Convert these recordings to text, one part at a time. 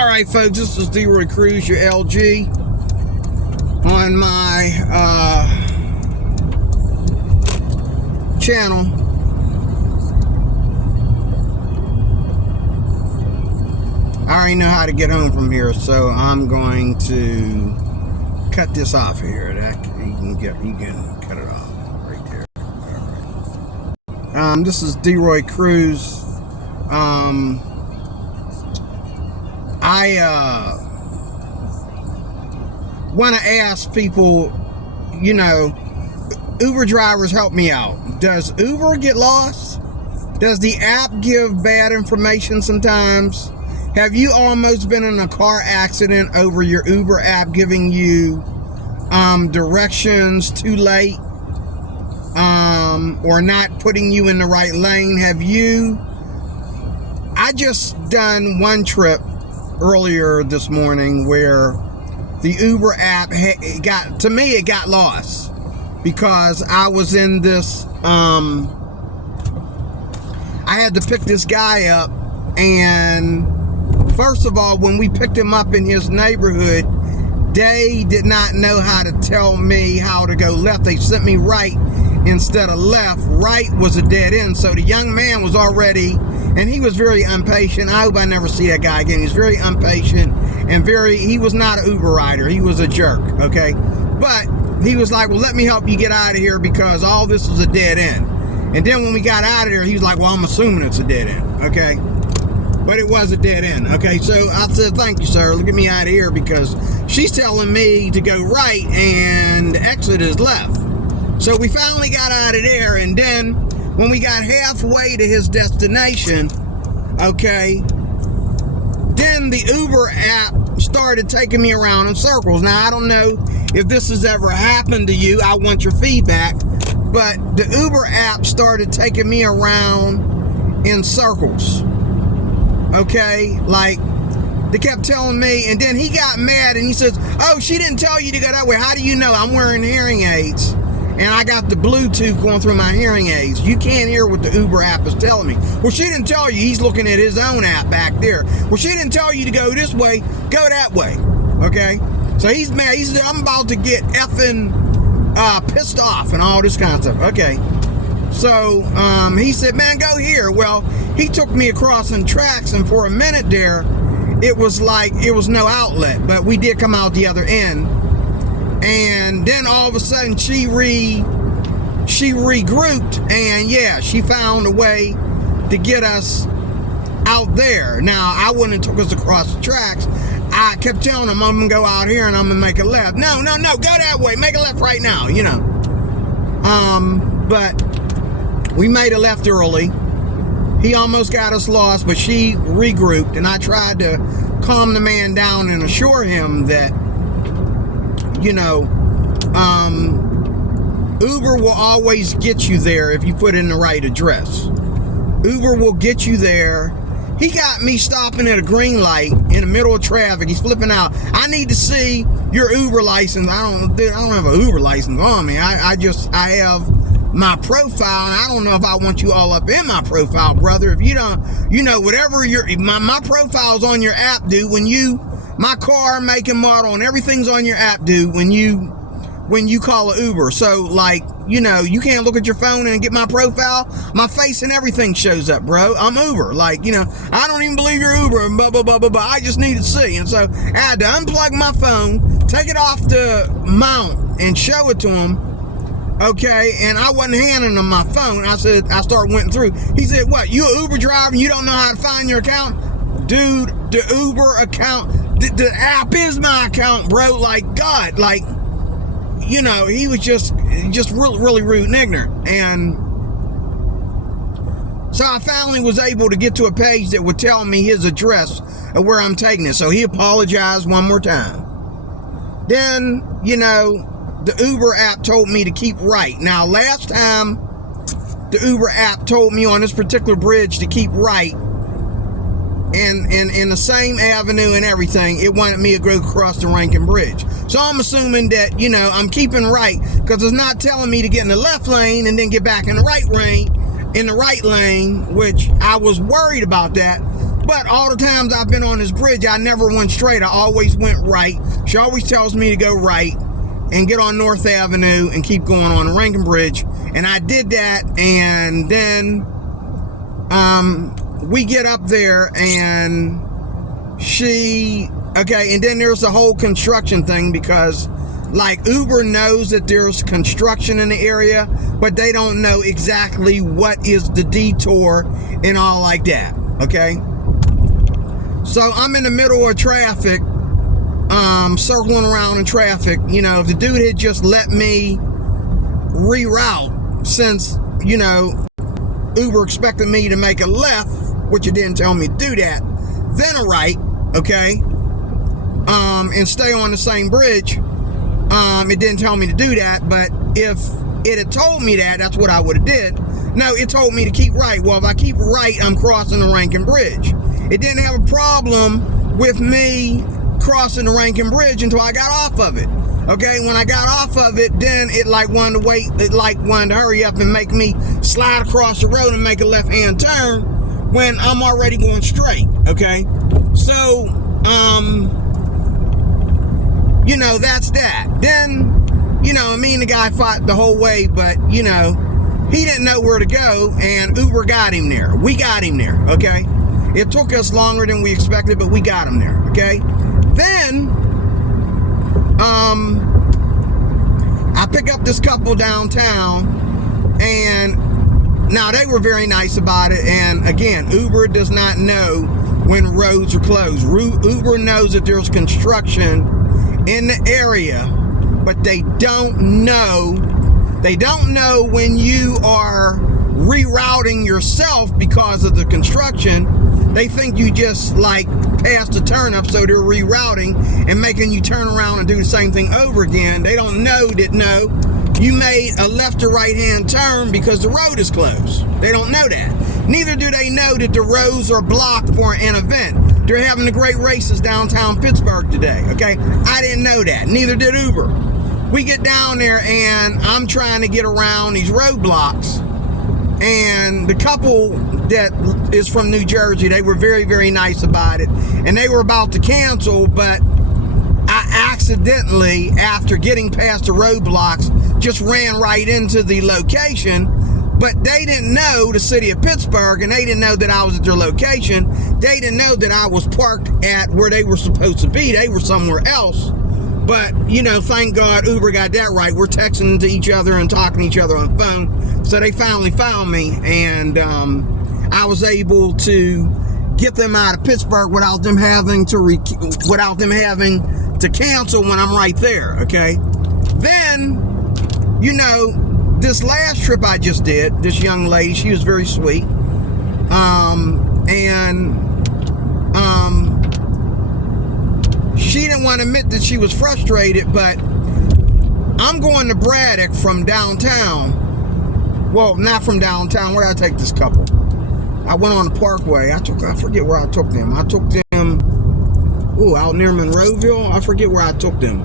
Alright folks, this is Leroy Cruz, your LG, on my channel. I already know how to get home from here, so I'm going to cut this off here. You can cut it off right there. Alright. This is Leroy Cruz. I want to ask people, you know, Uber drivers, help me out. Does Uber get lost? Does the app give bad information sometimes? Have you almost been in a car accident over your Uber app giving you directions too late, or not putting you in the right lane? Have you? I just done one trip earlier this morning where the Uber app it got lost because I was in this I had to pick this guy up, and first of all, when we picked him up in his neighborhood, they did not know how to tell me how to go left. They sent me right instead of left. Right was a dead end. So the young man was already, and he was very impatient. I hope I never see that guy again. He's very impatient and he was not an Uber rider. He was a jerk, okay? But he was like, well, let me help you get out of here because all this is a dead end. And then when we got out of there, he was like, well, I'm assuming it's a dead end, okay? But it was a dead end, okay? So I said, thank you, sir. Get me out of here because she's telling me to go right and the exit is left. So we finally got out of there, and then when we got halfway to his destination, okay, then the Uber app started taking me around in circles. Now, I don't know if this has ever happened to you. I want your feedback. But the Uber app started taking me around in circles. Okay, like they kept telling me, and then he got mad and he says, oh, she didn't tell you to go that way. How do you know? I'm wearing hearing aids and I got the Bluetooth going through my hearing aids. You can't hear what the Uber app is telling me. Well, she didn't tell you. He's looking at his own app back there. Well, she didn't tell you to go this way, go that way. Okay, so he's mad. He said, I'm about to get effing pissed off and all this kind of stuff. Okay, so he said, man, go here. Well, he took me across some tracks, and for a minute there, it was like it was no outlet, but we did come out the other end. And then all of a sudden she regrouped, and yeah, she found a way to get us out there. Now, I wouldn't have took us across the tracks. I kept telling him, I'm gonna go out here and I'm gonna make a left. No, go that way, make a left right now, you know. But we made a left early. He almost got us lost, but she regrouped, and I tried to calm the man down and assure him that, you know, Uber will always get you there if you put in the right address. Uber will get you there. He got me stopping at a green light in the middle of traffic. He's flipping out. I need to see your Uber license. I don't have an Uber license on me. I have my profile, and I don't know if I want you all up in my profile, brother. If you don't, you know, whatever my profile's on your app, dude. My car, make and model, and everything's on your app, dude, when you call an Uber. So, like, you know, you can't look at your phone and get my profile. My face and everything shows up, bro. I'm Uber. Like, you know, I don't even believe you're Uber, and blah, blah, blah, blah, blah. I just need to see. And so I had to unplug my phone, take it off the mount, and show it to him. Okay, and I wasn't handing him my phone. I went through. He said, what, you an Uber driver and you don't know how to find your account? Dude, the Uber account, the app is my account, bro. Like, God, like, you know, he was just really rude and ignorant. And so I finally was able to get to a page that would tell me his address of where I'm taking it. So he apologized one more time. Then, you know, the Uber app told me to keep right. Now, last time the Uber app told me on this particular bridge to keep right, and in the same avenue and everything, it wanted me to go across the Rankin Bridge. So I'm assuming that, you know, I'm keeping right because it's not telling me to get in the left lane and then get back in the right lane, which I was worried about that. But all the times I've been on this bridge, I never went straight. I always went right. She always tells me to go right and get on North Avenue and keep going on the Rankin Bridge. And I did that, and then we get up there, and and then there's the whole construction thing, because like Uber knows that there's construction in the area, but they don't know exactly what is the detour and all like that, okay? So I'm in the middle of traffic, circling around in traffic. You know, if the dude had just let me reroute, since, you know, Uber expected me to make a left, which it didn't tell me to do that, then a right, okay, and stay on the same bridge. It didn't tell me to do that, but if it had told me that, that's what I would have did. No, it told me to keep right. Well, if I keep right, I'm crossing the Rankin Bridge. It didn't have a problem with me crossing the Rankin Bridge until I got off of it. Okay, when I got off of it, then it like wanted to wait, it like wanted to hurry up and make me slide across the road and make a left-hand turn when I'm already going straight, okay? So, you know, that's that. Then, you know, me and the guy fought the whole way, but, you know, he didn't know where to go, and Uber got him there. We got him there, okay? It took us longer than we expected, but we got him there, okay? Then, I pick up this couple downtown, and now they were very nice about it. And again, Uber does not know when roads are closed. Uber knows that there's construction in the area, but they don't know when you are rerouting yourself because of the construction. They think you just like passed the turn up, so they're rerouting and making you turn around and do the same thing over again. They don't know that, no, you made a left or right hand turn because the road is closed. They don't know that. Neither do they know that the roads are blocked for an event. They're having the great races downtown Pittsburgh today, okay? I didn't know that. Neither did Uber. We get down there, and I'm trying to get around these roadblocks. And the couple that is from New Jersey, they were very, very nice about it. And they were about to cancel, but I accidentally, after getting past the roadblocks, just ran right into the location. But they didn't know the city of Pittsburgh, and they didn't know that I was at their location. They didn't know that I was parked at where they were supposed to be. They were somewhere else. But, you know, thank God Uber got that right. We're texting to each other and talking to each other on the phone. So they finally found me, and I was able to get them out of Pittsburgh without them having to cancel when I'm right there, okay? Then, you know, this last trip I just did, this young lady, she was very sweet. She didn't want to admit that she was frustrated, but I'm going to Braddock from downtown. Well, not from downtown. Where did I take this couple? I went on the Parkway. I forget where I took them. I took them, out near Monroeville. I forget where I took them.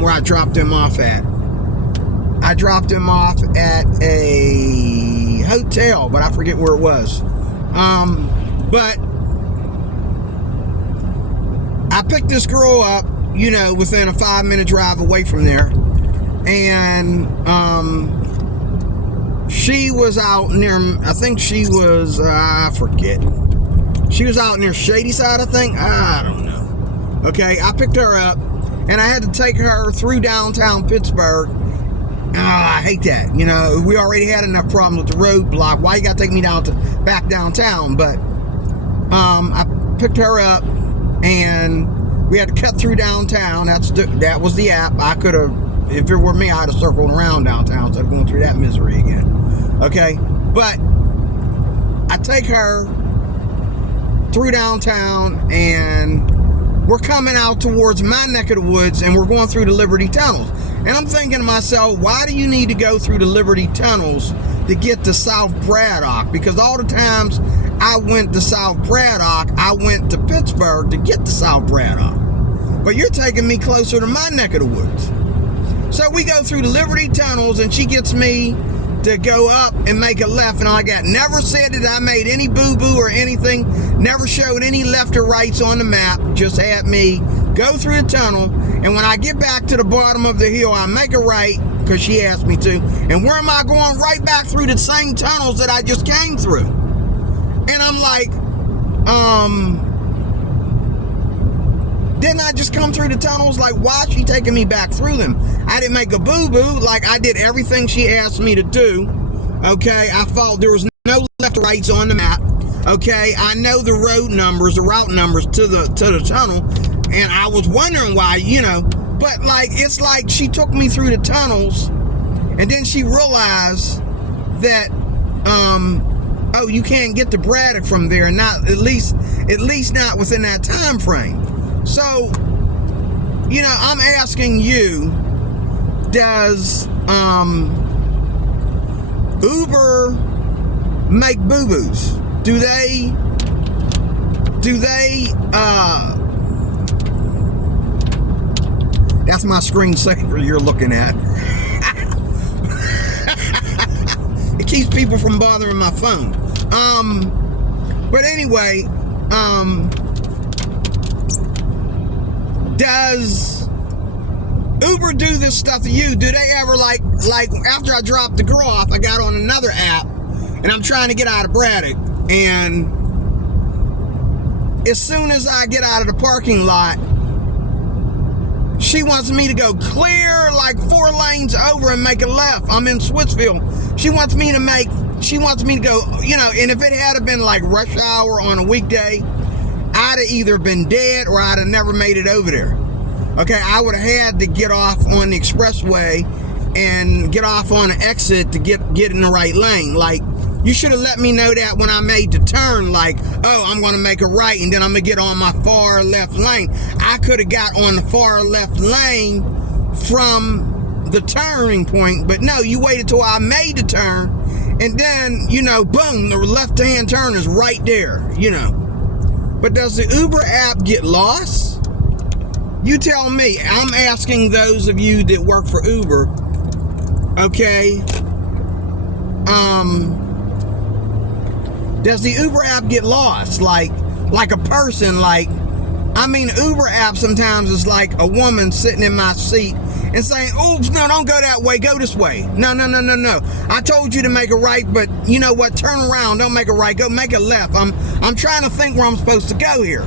Where I dropped them off at. I dropped them off at a hotel, but I forget where it was. But I picked this girl up, you know, within a 5-minute drive away from there. And she was out near, I think she was, I forget. She was out near Shadyside, I think. I don't know. Okay, I picked her up, and I had to take her through downtown Pittsburgh. I hate that. You know, we already had enough problems with the roadblock. Why you gotta take me back downtown? But I picked her up, and we had to cut through downtown. That was the app. I could have, if it were me, I'd have circled around downtown instead of going through that misery again. Okay, but I take her through downtown, and we're coming out towards my neck of the woods, and we're going through the Liberty Tunnels. And I'm thinking to myself, why do you need to go through the Liberty Tunnels to get to South Braddock? Because all the times I went to South Braddock, I went to Pittsburgh to get to South Braddock. But you're taking me closer to my neck of the woods. So we go through the Liberty Tunnels, and she gets me to go up and make a left and all like that. Never said that I made any boo-boo or anything. Never showed any left or rights on the map. Just had me go through the tunnel. And when I get back to the bottom of the hill, I make a right because she asked me to. And where am I going? Right back through the same tunnels that I just came through. And I'm like, didn't I just come through the tunnels? Like, why is she taking me back through them? I didn't make a boo-boo. Like, I did everything she asked me to do. Okay, I thought there was no left or rights on the map. Okay, I know the road numbers, the route numbers to the tunnel. And I was wondering why, but like, it's like she took me through the tunnels and then she realized that, oh, you can't get to Braddock from there, not at least not within that time frame. So, I'm asking you, does Uber make boo-boos? Do they that's my screensaver you're looking at. It keeps people from bothering my phone. But anyway, does Uber do this stuff to you? Do they ever like after I dropped the girl off, I got on another app and I'm trying to get out of Braddock, and as soon as I get out of the parking lot, she wants me to go clear like 4 lanes over and make a left. I'm in Switchfield. She wants me to go, and if it had been like rush hour on a weekday, I'd have either been dead or I'd have never made it over there. Okay, I would have had to get off on the expressway and get off on an exit to get in the right lane. Like, you should have let me know that when I made the turn, like, oh, I'm going to make a right and then I'm going to get on my far left lane. I could have got on the far left lane from the turning point, but no, you waited till I made the turn, and then, boom, the left-hand turn is right there, But does the Uber app get lost? You tell me. I'm asking those of you that work for Uber, okay, does the Uber app get lost? Like a person, Uber app sometimes is like a woman sitting in my seat and saying, oops, no, don't go that way, go this way. No. I told you to make a right, but you know what? Turn around, don't make a right, go make a left. I'm trying to think where I'm supposed to go here.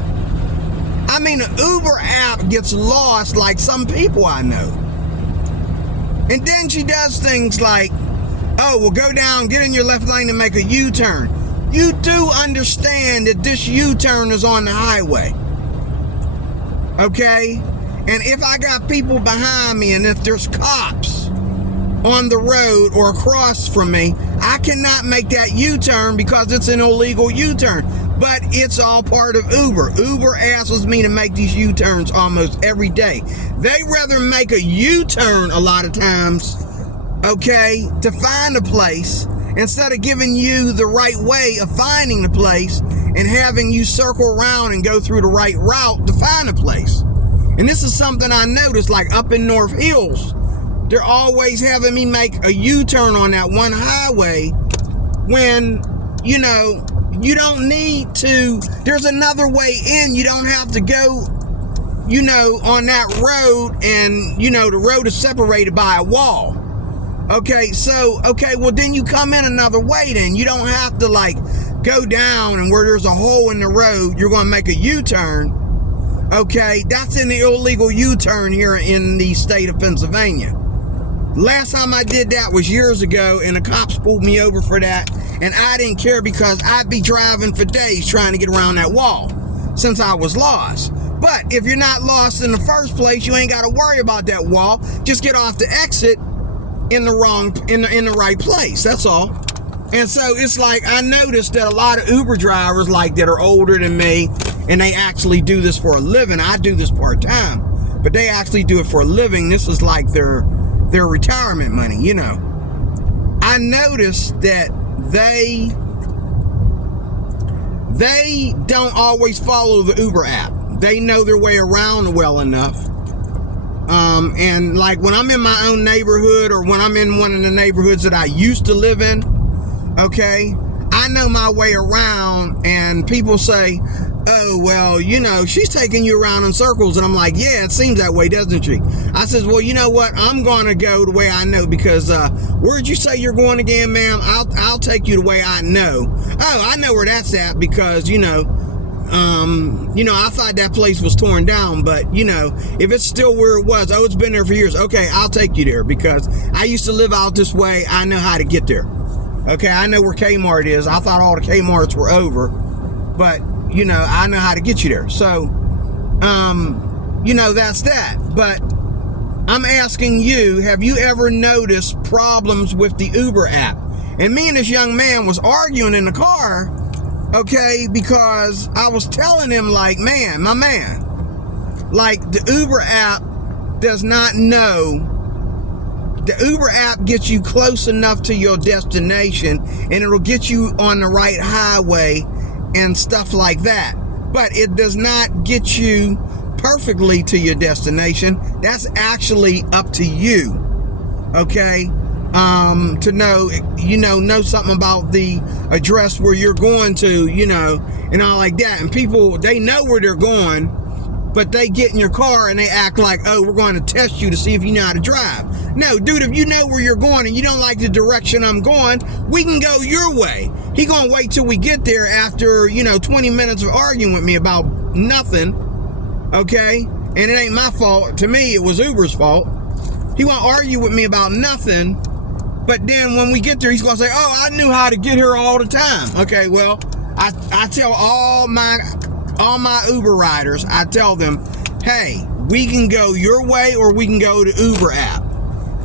The Uber app gets lost like some people I know. And then she does things like, oh, well, go down, get in your left lane and make a U-turn. You do understand that this U-turn is on the highway. Okay? And if I got people behind me and if there's cops on the road or across from me, I cannot make that U-turn because it's an illegal U-turn. But it's all part of Uber. Uber asks me to make these U-turns almost every day. They rather make a U-turn a lot of times, okay, to find a place, instead of giving you the right way of finding the place and having you circle around and go through the right route to find a place. And this is something I noticed, like up in North Hills, they're always having me make a U-turn on that one highway when, you don't need to. There's another way in. You don't have to go, on that road, and, the road is separated by a wall. Okay, well, then you come in another way then. You don't have to, go down and where there's a hole in the road, you're going to make a U-turn. Okay, that's in the illegal U-turn here in the state of Pennsylvania. Last time I did that was years ago, and the cops pulled me over for that, and I didn't care because I'd be driving for days trying to get around that wall since I was lost. But if you're not lost in the first place, you ain't got to worry about that wall. Just get off the exit in the right place. That's all. And so it's like I noticed that a lot of Uber drivers that are older than me, and they actually do this for a living. I do this part-time, but they actually do it for a living. This is like their retirement money, I noticed that they don't always follow the Uber app. They know their way around well enough And like when I'm in my own neighborhood or when I'm in one of the neighborhoods that I used to live in, okay, I know my way around, and people say, oh, well, you know, she's taking you around in circles. And I'm like, yeah, it seems that way, doesn't she? I says, well, you know what? I'm going to go the way I know, because where'd you say you're going again, ma'am? I'll take you the way I know. Oh, I know where that's at, because, you know, I thought that place was torn down, but, you know, if it's still where it was, oh, it's been there for years. Okay, I'll take you there, because I used to live out this way. I know how to get there. Okay, I know where Kmart is. I thought all the Kmarts were over, but, you know, I know how to get you there. So, you know, that's that. But I'm asking you, have you ever noticed problems with the Uber app? And me and this young man was arguing in the car, okay, because I was telling him, like, man, my man, like, the Uber app does not know. The Uber app gets you close enough to your destination, and it'll get you on the right highway and stuff like that. But it does not get you perfectly to your destination. That's actually up to you, okay? To know, you know something about the address where you're going to, you know, and all like that. And people, they know where they're going, but they get in your car and they act like, oh, we're going to test you to see if you know how to drive. No, dude, if you know where you're going and you don't like the direction I'm going, we can go your way. He gonna wait till we get there after, you know, 20 minutes of arguing with me about nothing, okay? And it ain't my fault. To me, it was Uber's fault. He won't argue with me about nothing, but then when we get there, he's gonna say, oh, I knew how to get here all the time. Okay, well, I tell all my Uber riders, I tell them, hey, we can go your way or we can go to Uber app.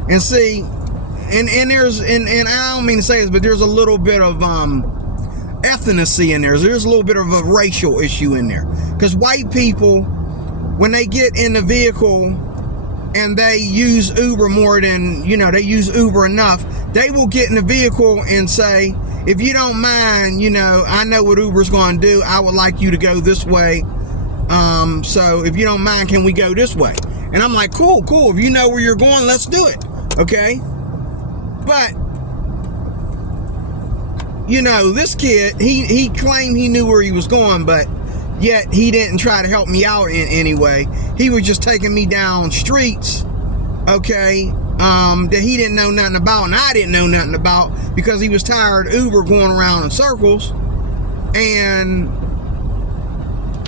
And see, and there's, and I don't mean to say this, but there's a little bit of ethnicity in there. There's a little bit of a racial issue in there. Because white people, when they get in the vehicle and they use Uber more than, you know, they use Uber enough, they will get in the vehicle and say, if you don't mind, you know, I know what Uber's going to do. I would like you to go this way. So if you don't mind, can we go this way? And I'm like, cool. If you know where you're going, let's do it. Okay? But, you know, this kid, he claimed he knew where he was going, but yet he didn't try to help me out in any way. He was just taking me down streets, okay, that he didn't know nothing about, and I didn't know nothing about, because he was tired of Uber going around in circles. And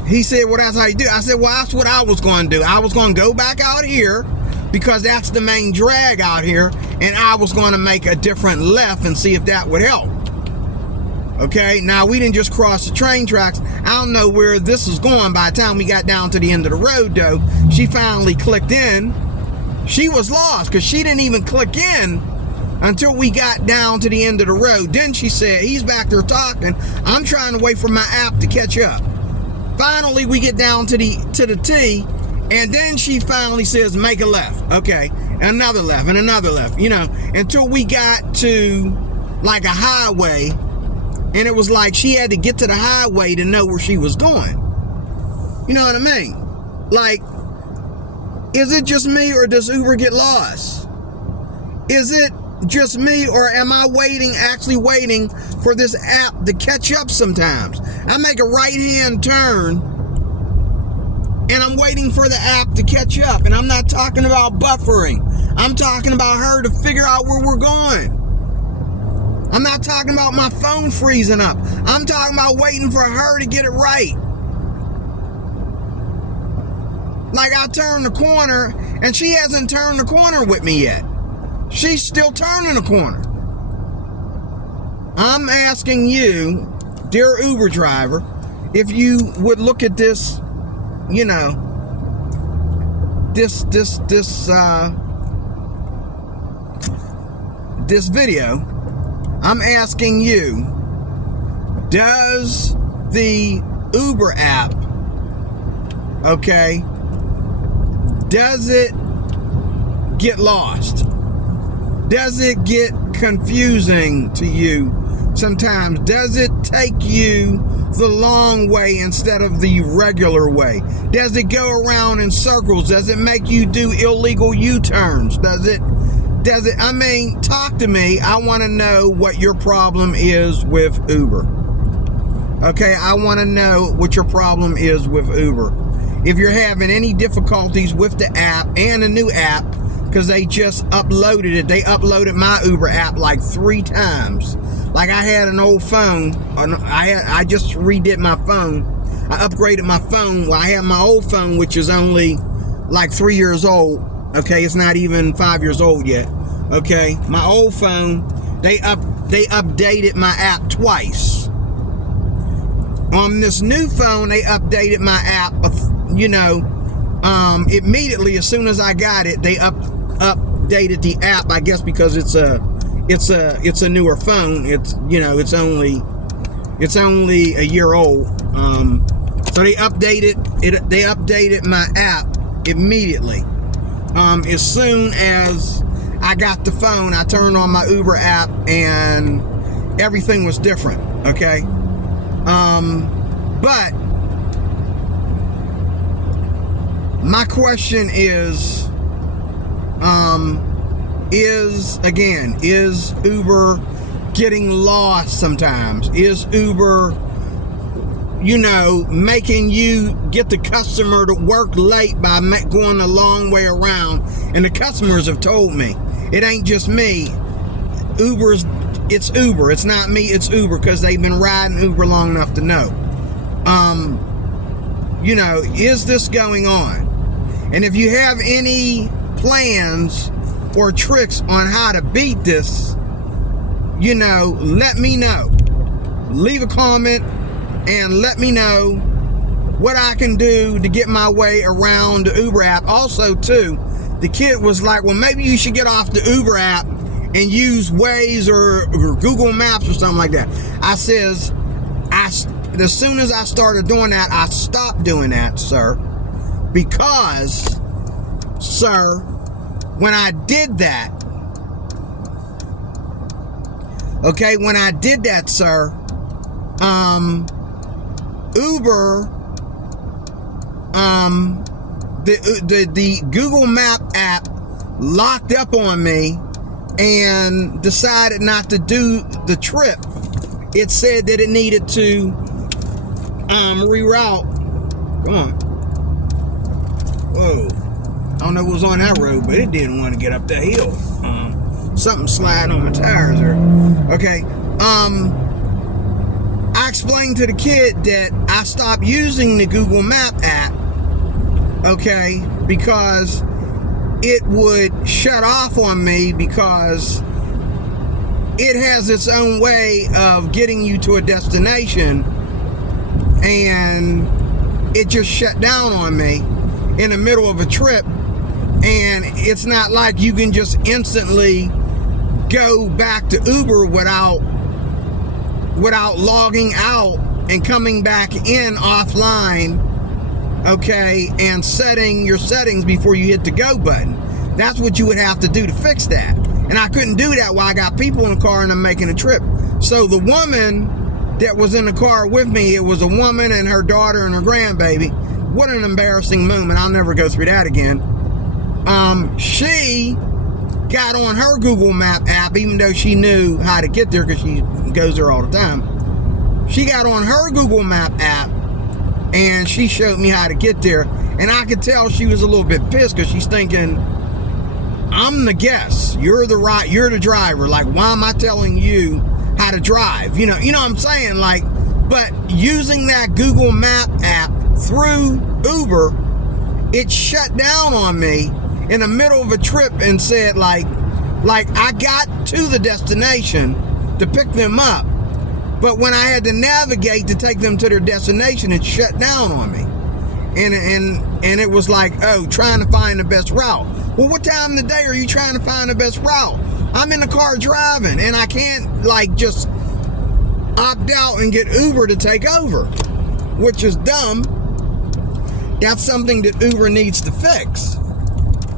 he said, well, that's how you do it. I said, well, that's what I was going to do. I was going to go back out here, because that's the main drag out here, and I was going to make a different left and see if that would help. Okay, now we didn't just cross the train tracks. I don't know where this is going. By the time we got down to the end of the road, though, she finally clicked in. She was lost, because she didn't even click in until we got down to the end of the road. Then she said, he's back there talking. I'm trying to wait for my app to catch up. Finally, we get down to the T, and then she finally says, make a left. Okay, another left and another left, you know, until we got to like a highway, and it was like she had to get to the highway to know where she was going. You know what I mean? Like, is it just me, or does Uber get lost? Is it just me, or am I actually waiting for this app to catch up sometimes? I make a right-hand turn, and I'm waiting for the app to catch up. And I'm not talking about buffering. I'm talking about her to figure out where we're going. I'm not talking about my phone freezing up. I'm talking about waiting for her to get it right. Like, I turned the corner, and she hasn't turned the corner with me yet. She's still turning the corner. I'm asking you, dear Uber driver, if you would look at this, you know, this video. I'm asking you, does the Uber app, okay, does it get lost? Does it get confusing to you sometimes? Does it take you the long way instead of the regular way? Does it go around in circles? Does it make you do illegal U-turns? Does it, I mean, talk to me. I want to know what your problem is with Uber. Okay, I want to know what your problem is with Uber. If you're having any difficulties with the app and a new app, because they just uploaded it. They uploaded my Uber app like 3 times. Like I had an old phone. I just redid my phone. I upgraded my phone. Well, I had my old phone, which is only like 3 years old. Okay, it's not even 5 years old yet. Okay, my old phone, they updated my app twice. On this new phone, they updated my app, immediately as soon as I got it. They updated the app, I guess because it's a newer phone. It's only a year old. So they updated my app immediately. As soon as I got the phone, I turned on my Uber app and everything was different. Okay. But my question is Uber getting lost sometimes? Is Uber, making you get the customer to work late by going a long way around? And the customers have told me, it ain't just me. It's Uber. It's not me, it's Uber, because they've been riding Uber long enough to know. Is this going on? And if you have any plans or tricks on how to beat this, let me know. Leave a comment and let me know what I can do to get my way around the Uber app. Also, too, the kid was like, well, maybe you should get off the Uber app and use Waze or Google Maps or something like that. I says, as soon as I started doing that, I stopped doing that, sir. Because, sir, when I did that, sir, Uber, the Google Map app locked up on me and decided not to do the trip. It said that it needed to reroute. Come on. Whoa. I don't know what was on that road, but it didn't want to get up that hill. Something sliding on my tires there. Okay. I explained to the kid that I stopped using the Google Map app, okay, because it would shut off on me because it has its own way of getting you to a destination, and it just shut down on me in the middle of a trip. And it's not like you can just instantly go back to Uber without logging out and coming back in offline, okay, and setting your settings before you hit the go button. That's what you would have to do to fix that. And I couldn't do that while I got people in the car and I'm making a trip. So the woman that was in the car with me, it was a woman and her daughter and her grandbaby. What an embarrassing moment. I'll never go through that again. She got on her Google Map app, even though she knew how to get there because she goes there all the time. She got on her Google Map app and she showed me how to get there. And I could tell she was a little bit pissed because she's thinking, I'm the guest. You're the driver. Like, why am I telling you how to drive? You know what I'm saying? Like, but using that Google Map app through Uber, it shut down on me in the middle of a trip and said like I got to the destination to pick them up, but when I had to navigate to take them to their destination, it shut down on me. And it was like, oh, trying to find the best route. Well, what time of the day are you trying to find the best route? I'm in the car driving, and I can't like just opt out and get Uber to take over, which is dumb. That's something that Uber needs to fix.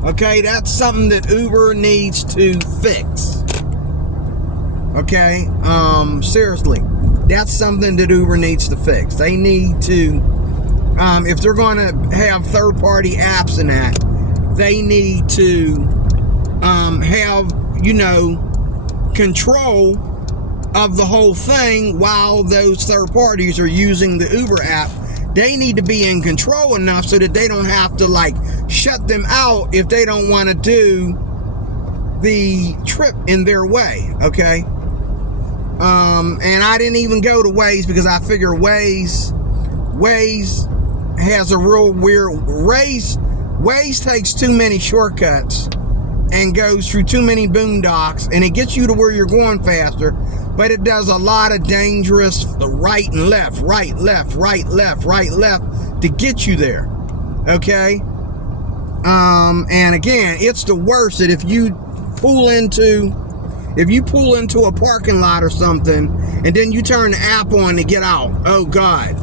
Okay, that's something that Uber needs to fix. Okay, seriously, that's something that Uber needs to fix. They need to, if they're going to have third-party apps and that, they need to have, control of the whole thing while those third parties are using the Uber app. They need to be in control enough so that they don't have to like shut them out if they don't want to do the trip in their way. Okay. And I didn't even go to Waze because I figure Waze has a real weird Waze takes too many shortcuts and goes through too many boondocks, and it gets you to where you're going faster, but it does a lot of dangerous right and left, right, left, right, left, right, left to get you there. Okay? And again, it's the worst that if you pull into a parking lot or something, and then you turn the app on to get out, oh God,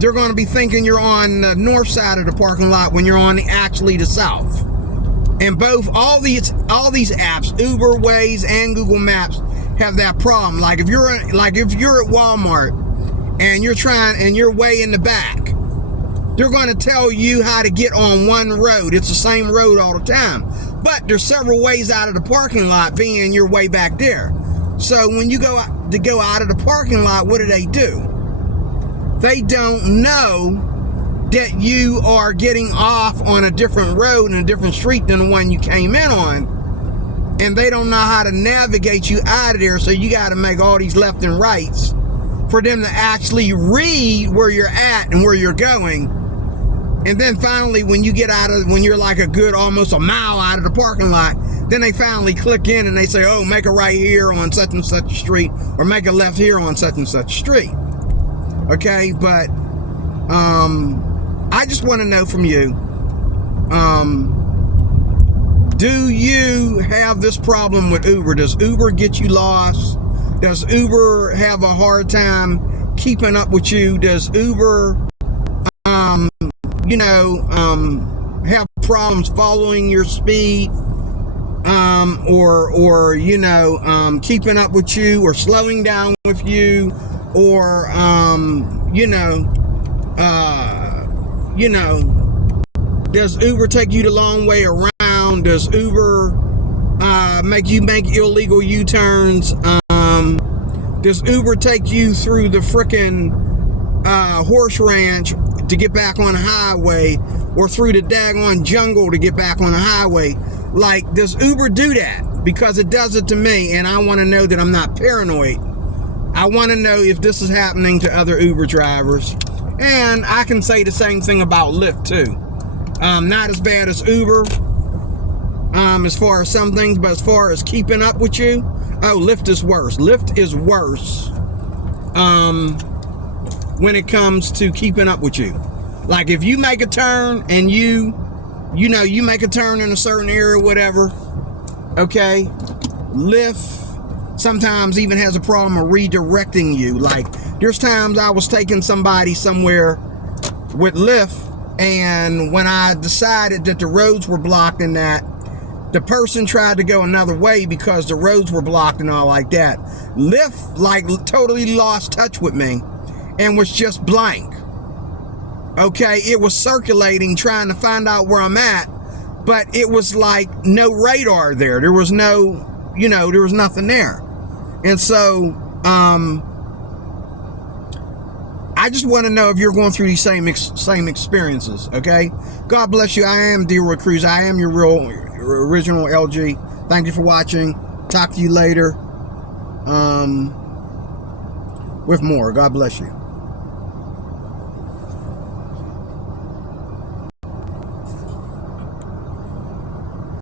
they're going to be thinking you're on the north side of the parking lot when you're on actually the south. And all these apps, Uber, Waze, and Google Maps, have that problem. Like if you're at Walmart and you're way in the back, they're going to tell you how to get on one road. It's the same road all the time, but there's several ways out of the parking lot, being you're way back there. So when you go out of the parking lot, what do? They don't know that you are getting off on a different road and a different street than the one you came in on, and they don't know how to navigate you out of there. So you got to make all these left and rights for them to actually read where you're at and where you're going. And then finally, when you're like a good almost a mile out of the parking lot, then they finally click in and they say, oh, make a right here on such and such street, or make a left here on such and such street. Okay, but I just want to know from you, do you have this problem with Uber? Does Uber get you lost? Does Uber have a hard time keeping up with you? Does Uber, have problems following your speed, or keeping up with you, or slowing down with you, or does Uber take you the long way around? Does Uber make you make illegal U-turns? Does Uber take you through the frickin' horse ranch to get back on the highway, or through the daggone jungle to get back on the highway? Like, does Uber do that? Because it does it to me, and I want to know that I'm not paranoid. I want to know if this is happening to other Uber drivers. And I can say the same thing about Lyft too. Not as bad as Uber, as far as some things, but as far as keeping up with you, Lyft is worse. Lyft is worse when it comes to keeping up with you. Like if you make a turn and you make a turn in a certain area or whatever, okay, Lyft sometimes even has a problem of redirecting you. Like there's times I was taking somebody somewhere with Lyft, and when I decided that the roads were blocked and that, the person tried to go another way because the roads were blocked and all like that. Lyft like totally lost touch with me and was just blank. Okay, it was circulating trying to find out where I'm at, but it was like no radar there. There was no, there was nothing there. And so I just want to know if you're going through these same experiences. Okay, God bless you. I am D-Roy Cruz. I am your original LG. Thank you for watching. Talk to you later with more. God bless you.